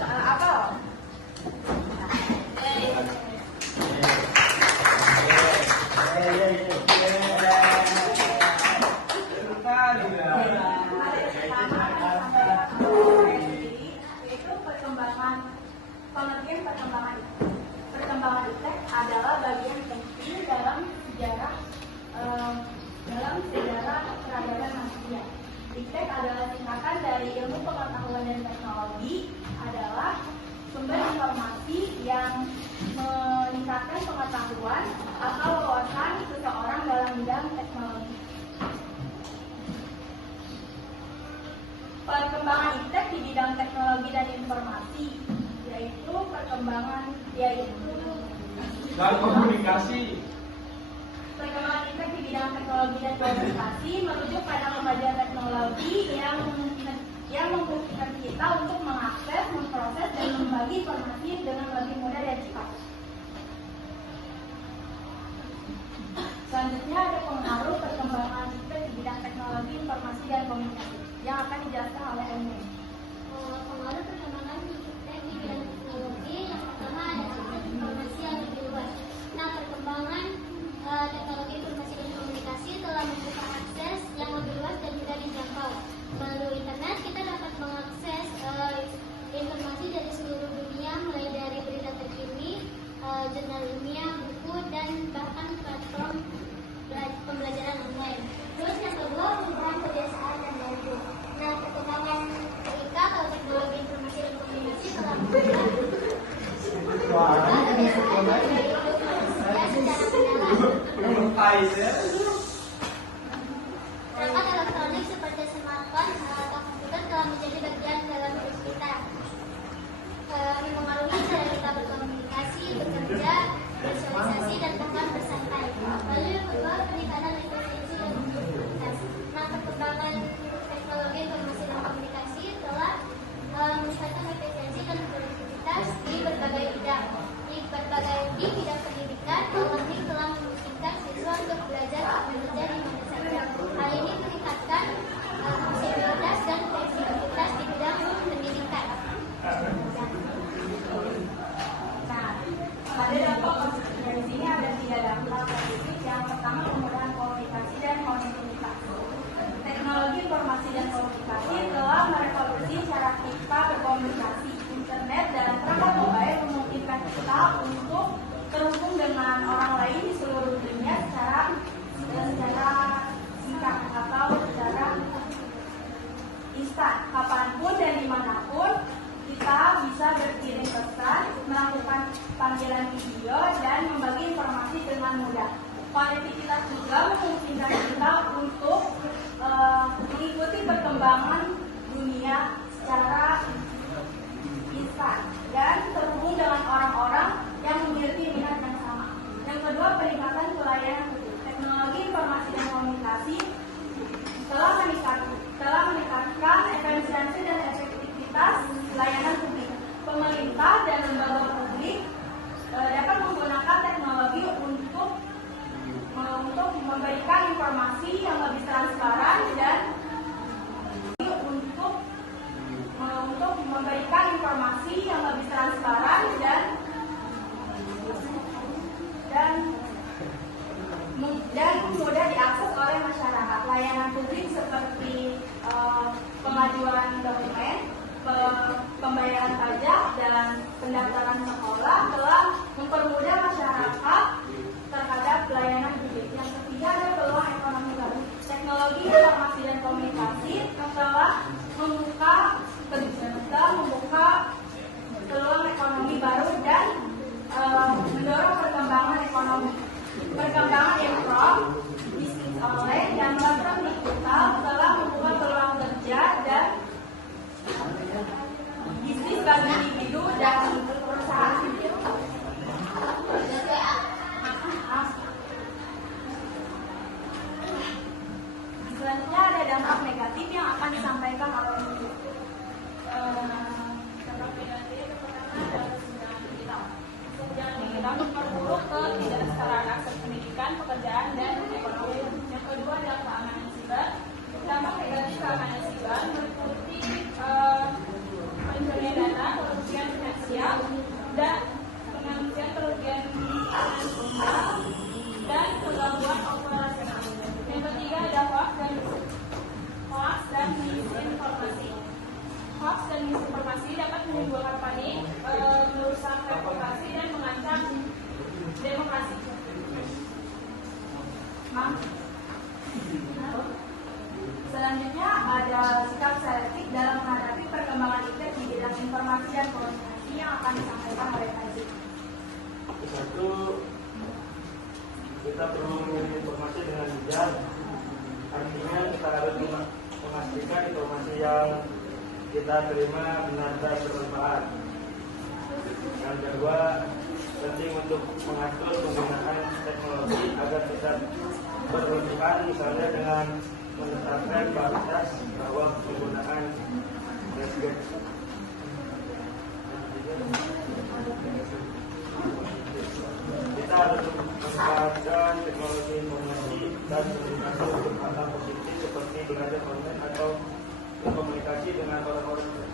Apa? Yaitu pengertian perkembangan iptek adalah bagian penting dalam sejarah peradaban manusia. Iptek adalah singkatan dari ilmu pengetahuan dan teknologi, adalah sumber informasi yang meningkatkan pengetahuan atau wawasan seseorang dalam bidang teknologi. Perkembangan iptek di bidang teknologi dan informasi, yaitu dan komunikasi. Perkembangan iptek di bidang teknologi dan komunikasi merujuk pada kemajuan teknologi yang memungkinkan kita untuk mengakses, memproses, dan membagi informasi dengan lebih mudah dan cepat. Selanjutnya ada pengaruh perkembangan iptek di bidang teknologi, informasi, dan komunikasi yang akan dijelaskan oleh Emi. Pengaruh perkembangan iptek di bidang teknologi yang pertama ada akses informasi yang lebih luas. Nah, perkembangan teknologi informasi dan komunikasi telah membuka akses yang lebih luas dan mudah dijangkau. Melalui internet kita dapat mengakses informasi dari seluruh dunia, mulai dari berita terkini, jurnal ilmiah, buku, dan bahkan platform pembelajaran online. Terus yang kedua, perubahan kebiasaan dan gaya. Nah, perkembangan TIK atau teknologi informasi dan komunikasi telah mengubah kebiasaan dan gaya hidup manusia secara mendalam. Perangkat elektronik seperti smartphone atau komputer telah menjadi bagian dalam hidup kita. Mempengaruhi cara kita berkomunikasi, bekerja, bersosialisasi, dan bahkan bersantai. Lalu yang kedua, peningkatan efisiensi dan produktivitas. Nah, perkembangan teknologi informasi dan komunikasi telah meningkatkan efisiensi dan produktivitas di berbagai bidang. Di bidang pendidikan, e-learning telah memungkinkan siswa untuk belajar dan bekerja di mana saja. Hal ini meningkatkan fleksibilitas dan fleksibilitas di bidang pendidikan. Nah, pada dampak positif dari sini ada 3 dampak positif. Yang pertama, kemudahan komunikasi dan konektivitas. Teknologi informasi dan komunikasi telah merevolusi cara kita berkomunikasi. Internet dan perangkat mobile memungkinkan kita untuk terhubung dengan orang lain di seluruh dunia secara singkat atau secara instan. Kapanpun dan dimanapun kita bisa berkirim pesan, melakukan panggilan video, dan membagi informasi dengan mudah. Konektivitas juga memungkinkan kita untuk mengikuti perkembangan dunia secara instan dan terhubung dengan orang-orang yang memiliki minat yang sama. Yang kedua, peningkatan pelayanan publik. Teknologi informasi dan komunikasi telah meningkatkan efisiensi dan efektivitas layanan publik. Pemerintah dan lembaga publik dapat menggunakan teknologi untuk memberikan informasi yang lebih transparan dan mudah diakses oleh masyarakat. Layanan publik seperti pengajuan dokumen, pembayaran pajak, dan pendaftaran sekolah telah mempermudah masyarakat terhadap pelayanan publik. Yang ketiga, ada peluang ekonomi baru. Teknologi informasi dan komunikasi telah membuka komunikasi dapat menimbulkan panik, merusak reputasi dan mengancam demokrasi. Selanjutnya ada sikap selektif dalam menghadapi perkembangan internet di bidang informasi dan komunikasi yang akan disampaikan oleh Kazi. Satu, kita perlu mengirim informasi dengan bijak. Artinya kita harus memastikan informasi yang kita terima benar dan bermanfaat. Yang kedua, penting untuk mengatur penggunaan teknologi agar tidak berlebihan, misalnya dengan menetapkan batas bahwa penggunaan gadget kita harus memanfaatkan teknologi informasi dan komunikasi untuk hal positif seperti belajar online atau berkomunikasi dengan orang-orang